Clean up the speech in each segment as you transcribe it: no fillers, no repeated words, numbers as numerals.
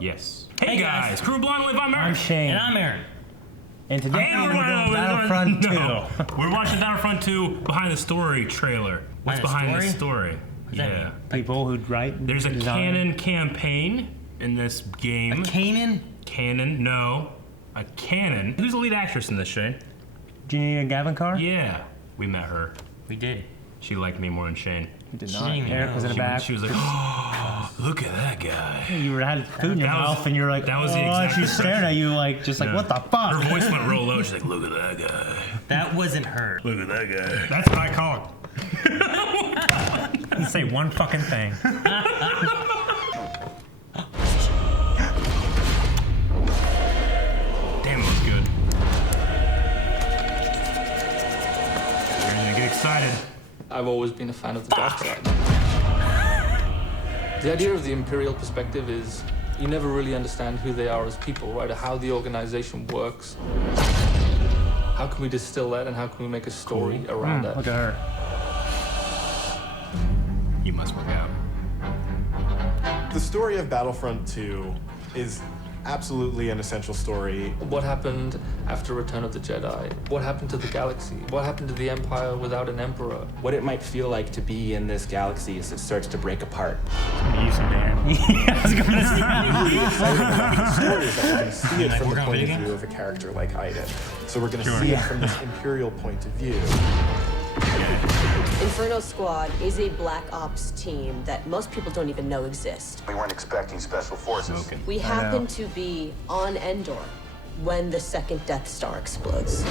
Yes. Hey guys, Crew Blonde Live, I'm Eric. I'm Shane. And I'm Aaron. And today we're going Battlefront 2. We're watching Battlefront 2 behind the story trailer. What's behind the story? Yeah. People who write. There's a canon campaign in this game. A canon? Canon, no. A canon. Who's the lead actress in this, Shane? Gina Gavinkar? Yeah. We met her. We did. She liked me more than Shane. You did not. Eric was in the back. She was like, oh, look at that guy. You had food in your mouth and you were like, that was the exact she's staring at you like, just like, what the fuck? Her voice went real low. She's like, look at that guy. That wasn't her. Look at that guy. That's what I call it. You say one fucking thing. Damn, it was good. We're gonna get excited. I've always been a fan of the dark side. The idea of the Imperial perspective is you never really understand who they are as people, right? Or how the organization works. How can we distill that and how can we make a story around that? Look at her. You must work out. The story of Battlefront 2 is absolutely an essential story. What happened after Return of the Jedi? What happened to the galaxy? What happened to the Empire without an emperor? What it might feel like to be in this galaxy as it starts to break apart. You some man. I was gonna say. Really excited about the story is that we're going to see it from the point of view of a character like Iden. So we're going to see it from this Imperial point of view. Inferno Squad is a black ops team that most people don't even know exist. We weren't expecting special forces. We happen to be on Endor when the second Death Star explodes.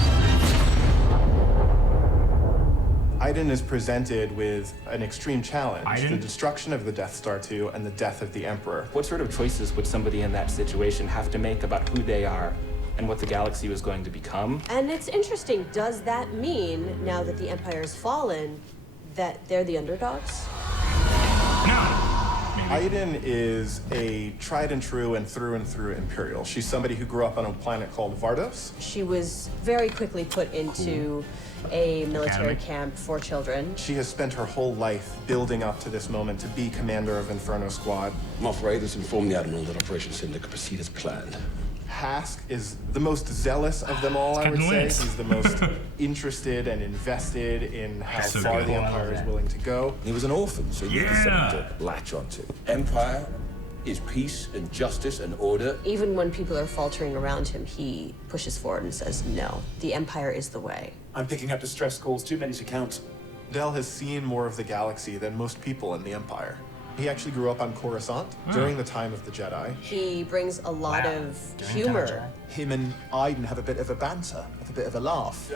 Iden is presented with an extreme challenge. The destruction of the Death Star 2 and the death of the Emperor. What sort of choices would somebody in that situation have to make about who they are and what the galaxy was going to become? And it's interesting, does that mean, now that the Empire's fallen, that they're the underdogs? Iden is a tried and true Imperial. She's somebody who grew up on a planet called Vardos. She was very quickly put into a military camp for children. She has spent her whole life building up to this moment to be commander of Inferno Squad. Moff Raiders informed the Admiral that Operation Cinder could proceed as planned. Hask is the most zealous of them all, I would say. He's the most interested and invested in how far the Empire is willing to go. He was an orphan, so he needed something to latch onto. Empire is peace and justice and order. Even when people are faltering around him, he pushes forward and says, no, the Empire is the way. I'm picking up distress calls, too many to count. Del has seen more of the galaxy than most people in the Empire. He actually grew up on Coruscant during the time of the Jedi. He brings a lot of humor. Him and Iden have a bit of a banter, have a bit of a laugh.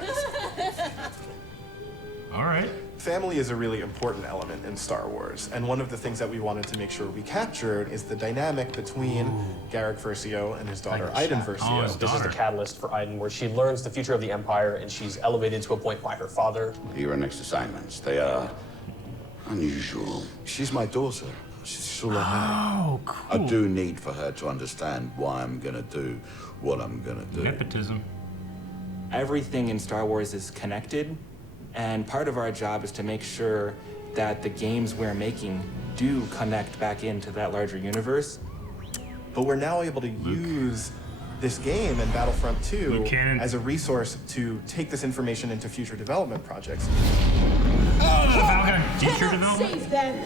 All right. Family is a really important element in Star Wars, and one of the things that we wanted to make sure we captured is the dynamic between Garrick Versio and his daughter Iden Versio. This is the catalyst for Iden, where she learns the future of the Empire, and she's elevated to a point by her father. Your next assignments, they are unusual. She's my daughter. She's all I know. Cool. I do need for her to understand why I'm gonna do what I'm gonna do. Nepotism. Everything in Star Wars is connected, and part of our job is to make sure that the games we're making do connect back into that larger universe. But we're now able to use this game and Battlefront 2 as a resource to take this information into future development projects. Future development? Save them!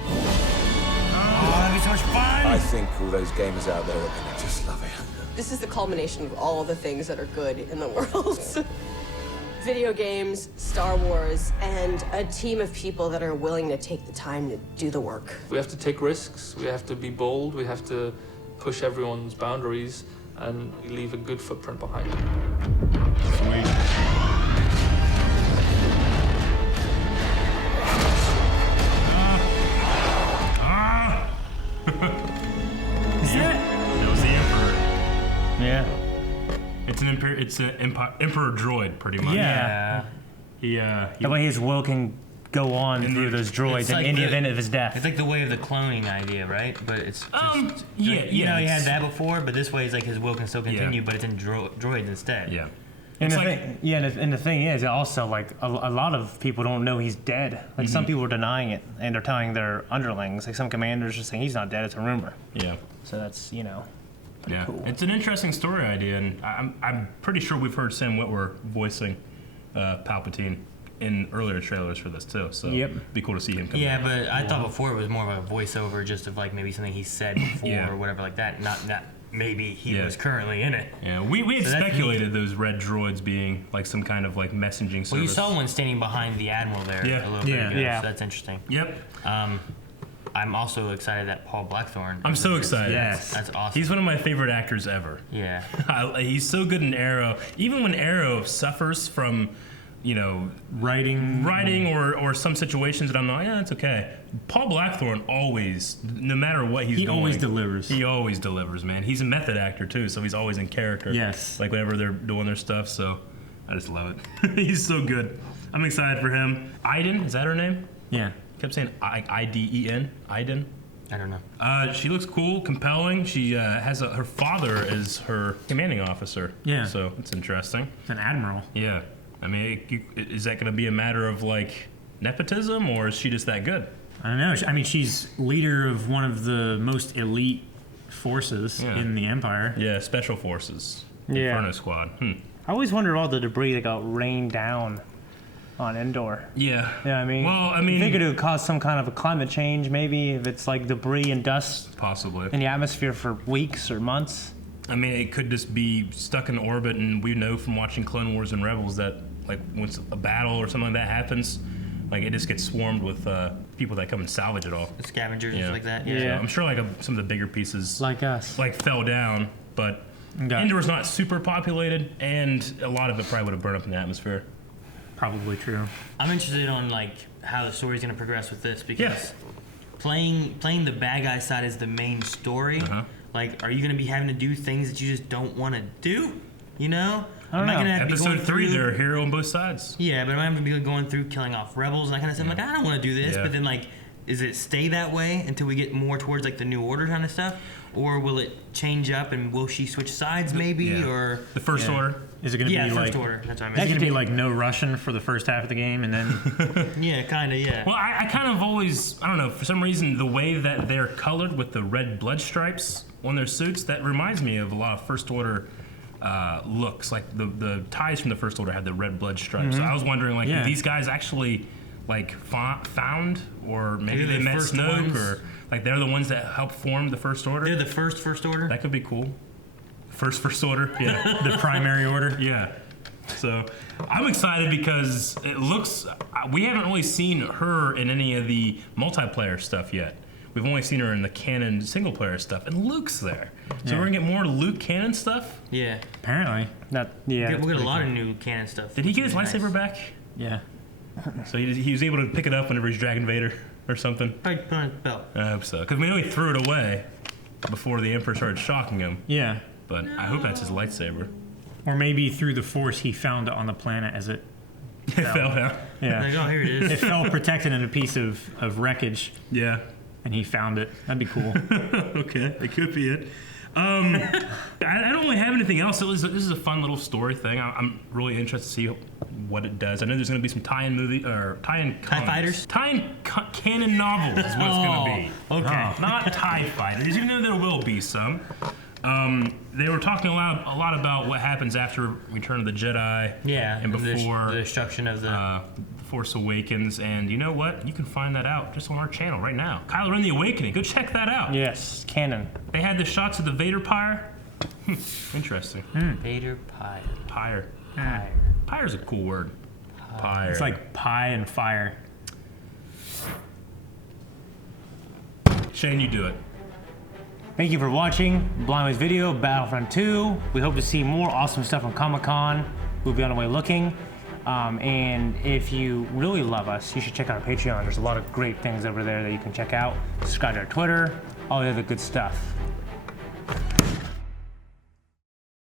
Oh, that'd be so much fun! I think all those gamers out there are gonna just love it. This is the culmination of all the things that are good in the world. Video games, Star Wars, and a team of people that are willing to take the time to do the work. We have to take risks, we have to be bold, we have to push everyone's boundaries and leave a good footprint behind. Sweet. That was the Emperor. Yeah. It's an Emperor droid, pretty much. Yeah. The way his will can go on through those droids in any event of his death. It's like the way of the cloning idea, right? But it's just, yeah, you know, he had that before, but this way it's like his will can still continue, but it's in droids instead. Yeah. And It's the like, thing, and the thing is, also like a lot of people don't know he's dead. Like some people are denying it, and they're telling their underlings. Like some commanders are saying he's not dead; it's a rumor. yeah. So that's Yeah, cool. it's an interesting story idea, and I'm pretty sure we've heard Sam Witwer voicing Palpatine in earlier trailers for this too. So it'd be cool to see him come Yeah, back. but I thought before it was more of a voiceover, just of like maybe something he said before Yeah. or whatever like that. Not that maybe he Yeah. was currently in it. Yeah, we had So that's speculated those red droids being like some kind of like messaging service. Well, you saw one standing behind the admiral there Yeah. a little bit Yeah. ago, Yeah. so that's interesting. Yep. I'm also excited that Paul Blackthorne. I'm so excited. Yes. That's awesome. He's one of my favorite actors ever. Yeah. He's so good in Arrow. Even when Arrow suffers from, writing. or some situations that I'm like, yeah, it's okay. Paul Blackthorne always, no matter what he's doing, always delivers. He always delivers, man. He's a method actor too, so he's always in character. Yes. Like whenever they're doing their stuff, so I just love it. He's so good. I'm excited for him. Iden, is that her name? Yeah. Kept saying Iden. Iden. I don't know. She looks cool, compelling. She has her father as her commanding officer. Yeah. So it's interesting. It's an admiral. Yeah. I mean, is that going to be a matter of like nepotism, or is she just that good? I don't know. I mean, she's leader of one of the most elite forces in the Empire. Yeah, Special Forces. Yeah. Inferno Squad. I always wonder all the debris that got rained down on Endor. Yeah. Yeah, I mean, Well, I you mean, figured it would cause some kind of a climate change, maybe, if it's like debris and dust possibly. in the atmosphere for weeks or months. I mean, it could just be stuck in orbit, and we know from watching Clone Wars and Rebels that, like, once a battle or something like that happens, like, it just gets swarmed with people that come and salvage it all. The scavengers Yeah. and like that. Yeah. So I'm sure, like, some of the bigger pieces, Like us. like, fell down, but Endor's not super populated, and a lot of it probably would have burned up in the atmosphere. Probably true. I'm interested on like how the story's gonna progress with this because Yes. playing the bad guy side is the main story. Like, are you gonna be having to do things that you just don't want to do? You know? I don't know. Gonna have to be Episode going 3, through- they're a hero on both sides. Yeah, but am I going to be going through killing off rebels and that kind of stuff? I'm like, I don't want to do this. Yeah. But then, like, is it stay that way until we get more towards like the New Order kind of stuff, or will it change up and will she switch sides maybe, Yeah. or The First Order. Is it going to yeah, be First like? Order? That's what I Is meant. it going to be like no Russian for the first half of the game, and then Yeah, kind of. Yeah. Well, I kind of always, I don't know, for some reason, the way that they're colored with the red blood stripes on their suits, that reminds me of a lot of First Order looks. Like the ties from the First Order had the red blood stripes. So I was wondering, like, Yeah. did these guys actually, like, found, or maybe Maybe they the met first Snoke, ones. or, like, they're the ones that helped form the First Order? They're the First Order. That could be cool. First Order, yeah. the primary order? Yeah. So I'm excited because it looks, we haven't really seen her in any of the multiplayer stuff yet. We've only seen her in the canon single player stuff, and Luke's there. So we're gonna get more Luke canon stuff? Yeah. Apparently. That yeah. We'll get a lot of new canon stuff. Did he get his which is lightsaber nice. back? Yeah. So he was able to pick it up whenever he's Dragon Vader or something? Probably put on his belt. I hope so. Because we know he threw it away before the Emperor started shocking him. Yeah. But I hope that's his lightsaber. Or maybe through the Force he found it on the planet as it It fell down. yeah. Like, oh, here it is. It fell protected in a piece of wreckage, Yeah. and he found it. That'd be cool. Okay, it could be it. I don't really have anything else. This is a fun little story thing. I'm really interested to see what it does. I know there's going to be some tie-in movie or tie-in comics. Fighters? Tie-in canon novels is what it's going to be. Okay. Not TIE fighters. You know there will be some. They were talking a lot about what happens after Return of the Jedi. Yeah. And before the destruction of the. Force Awakens, and you know what? You can find that out just on our channel right now. Kylo Ren: The Awakening. Go check that out. Yes, canon. They had the shots of the Vader pyre. Interesting. Vader Pyre. Pyre. Pyre. Pyre's a cool word. Pyre. It's like pie and fire. Shane, you do it. Thank you for watching Blindway's video, Battlefront 2. We hope to see more awesome stuff on Comic-Con. We'll be on the way looking. And if you really love us, you should check out our Patreon. There's a lot of great things over there that you can check out. Subscribe to our Twitter, all the other good stuff.